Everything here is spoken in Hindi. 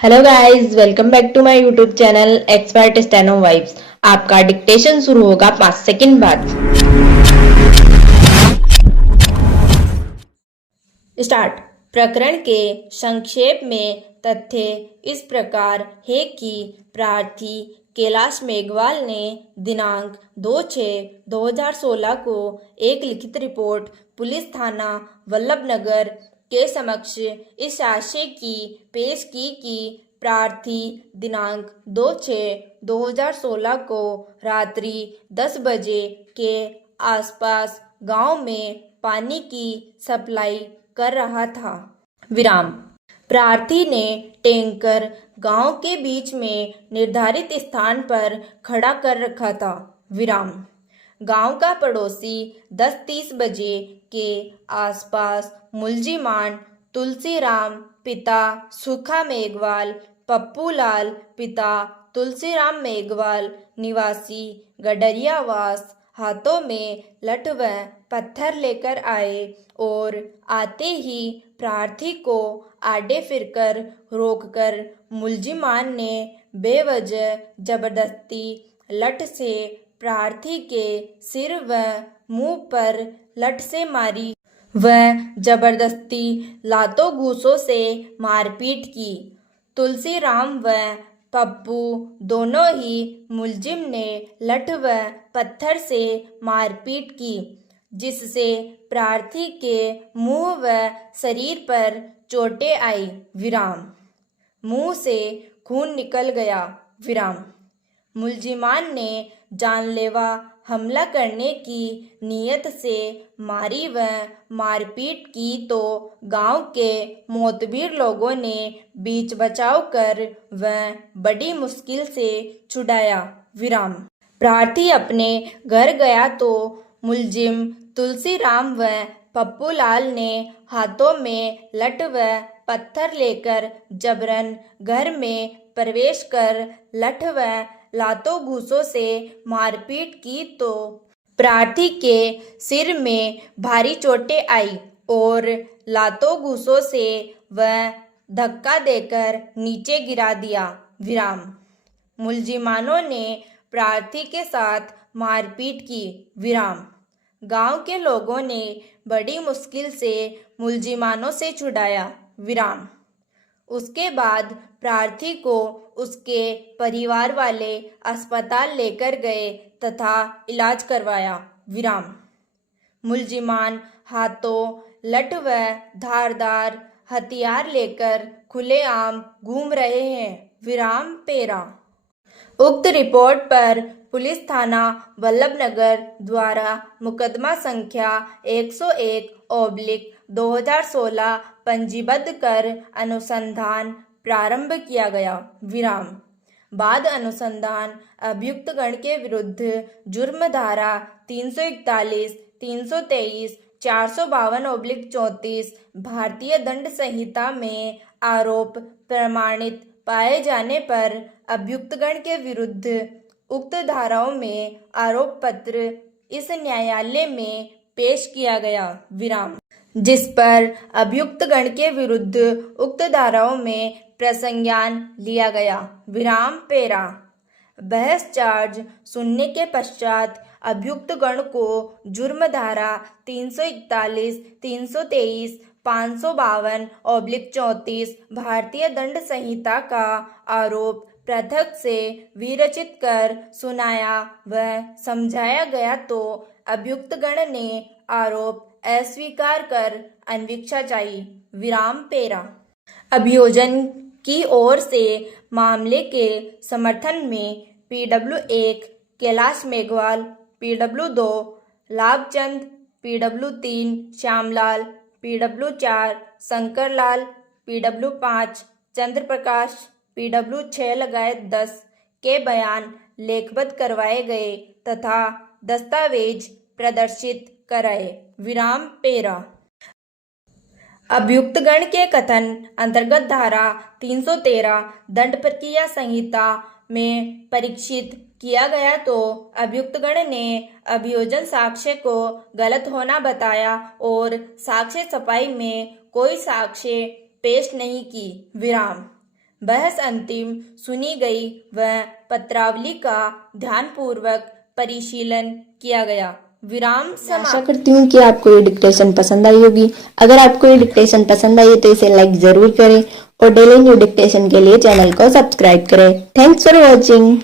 Hello guys, welcome back to my YouTube channel expert steno vibes. आपका डिक्टेशन शुरू होगा 5 सेकंड बाद। स्टार्ट। प्रकरण के संक्षेप में तथ्य इस प्रकार है कि प्रार्थी कैलाश मेघवाल ने दिनांक 2/6/2016 को एक लिखित रिपोर्ट पुलिस थाना वल्लभनगर के समक्ष इस आशय की पेश की कि प्रार्थी दिनांक 2/6/2016 को रात्रि 10 बजे के आसपास गांव में पानी की सप्लाई कर रहा था। विराम। प्रार्थी ने टैंकर गांव के बीच में निर्धारित स्थान पर खड़ा कर रखा था। विराम। गांव का पड़ोसी 10:30 बजे के आसपास मुलजिमान तुलसीराम पिता सुखा मेघवाल, पप्पू लाल पिता तुलसीराम मेघवाल निवासी गडरियावास हाथों में लठ व पत्थर लेकर आए और आते ही प्रार्थी को आड़े फिरकर रोककर मुलजिमान ने बेवजह जबरदस्ती लठ से प्रार्थी के सिर व मुंह पर लठ से मारी व जबरदस्ती लातों घूसों से मारपीट की। तुलसीराम व पप्पू दोनों ही मुलजिम ने लठ व पत्थर से मारपीट की, जिससे प्रार्थी के मुंह व शरीर पर चोटें आई। विराम। मुंह से खून निकल गया। विराम। मुलजिमान ने जानलेवा हमला करने की नीयत से मारी व मारपीट की तो गांव के मोतबीर लोगों ने बीच बचाव कर व बड़ी मुश्किल से छुड़ाया। विराम। प्रार्थी अपने घर गया तो मुलजिम तुलसीराम व पप्पूलाल ने हाथों में लठ व पत्थर लेकर जबरन घर में प्रवेश कर लठ व लातों घूसों से मारपीट की तो प्रार्थी के सिर में भारी चोटें आई और लातों घूसों से वह धक्का देकर नीचे गिरा दिया। विराम। मुलजिमानों ने प्रार्थी के साथ मारपीट की। विराम। गांव के लोगों ने बड़ी मुश्किल से मुलजिमानों से छुड़ाया। विराम। उसके बाद प्रार्थी को उसके परिवार वाले अस्पताल लेकर गए तथा इलाज करवाया। विराम। मुलजिमान हाथों लठ व धारदार हथियार लेकर खुलेआम घूम रहे हैं। विराम पेरा। उक्त रिपोर्ट पर पुलिस थाना वल्लभनगर द्वारा मुकदमा संख्या 101/2016 पंजीबद्ध कर अनुसंधान प्रारंभ किया गया। विराम। बाद अनुसंधान अभियुक्त गण के विरुद्ध जुर्म धारा 341, 323, 452/34 भारतीय दंड संहिता में आरोप प्रमाणित पाए जाने पर अभियुक्तगण के विरुद्ध उक्त धाराओं में आरोप पत्र इस न्यायालय में पेश किया गया। विराम। जिस पर अभियुक्तगण के विरुद्ध उक्त धाराओं में प्रसंज्ञान लिया गया। विराम पेरा। बहस चार्ज सुनने के पश्चात अभियुक्तगण को जुर्म धारा 341, 323, 552/34 भारतीय दंड संहिता का आरोप पृथक से विरचित कर सुनाया व समझाया गया तो अभियुक्तगण ने आरोप अस्वीकार कर अन्वीक्षा चाही। विराम पेरा। अभियोजन की ओर से मामले के समर्थन में PW1 Kailash Meghwal, PW2 Labhchand, PW3 Shyamlal, PW4 Shankarlal, PW5 Chandraprakash, PW6 लगायत 10 के बयान लेखबद्ध करवाए गए तथा दस्तावेज प्रदर्शित कराए। विराम पेरा। अभियुक्तगण के कथन अंतर्गत धारा 313 दंड प्रक्रिया संहिता में परीक्षित किया गया तो अभियुक्तगण ने अभियोजन साक्ष्य को गलत होना बताया और साक्ष्य छपाई में कोई साक्ष्य पेश नहीं की। विराम। बहस अंतिम सुनी गई व पत्रावली का ध्यानपूर्वक परिशीलन किया गया। विराम आशा करती हूँ कि आपको ये डिक्टेशन पसंद आई होगी। अगर आपको ये डिक्टेशन पसंद आई है तो इसे लाइक जरूर करें और डेली न्यू डिक्टेशन के लिए चैनल को सब्सक्राइब करें। Thanks for watching.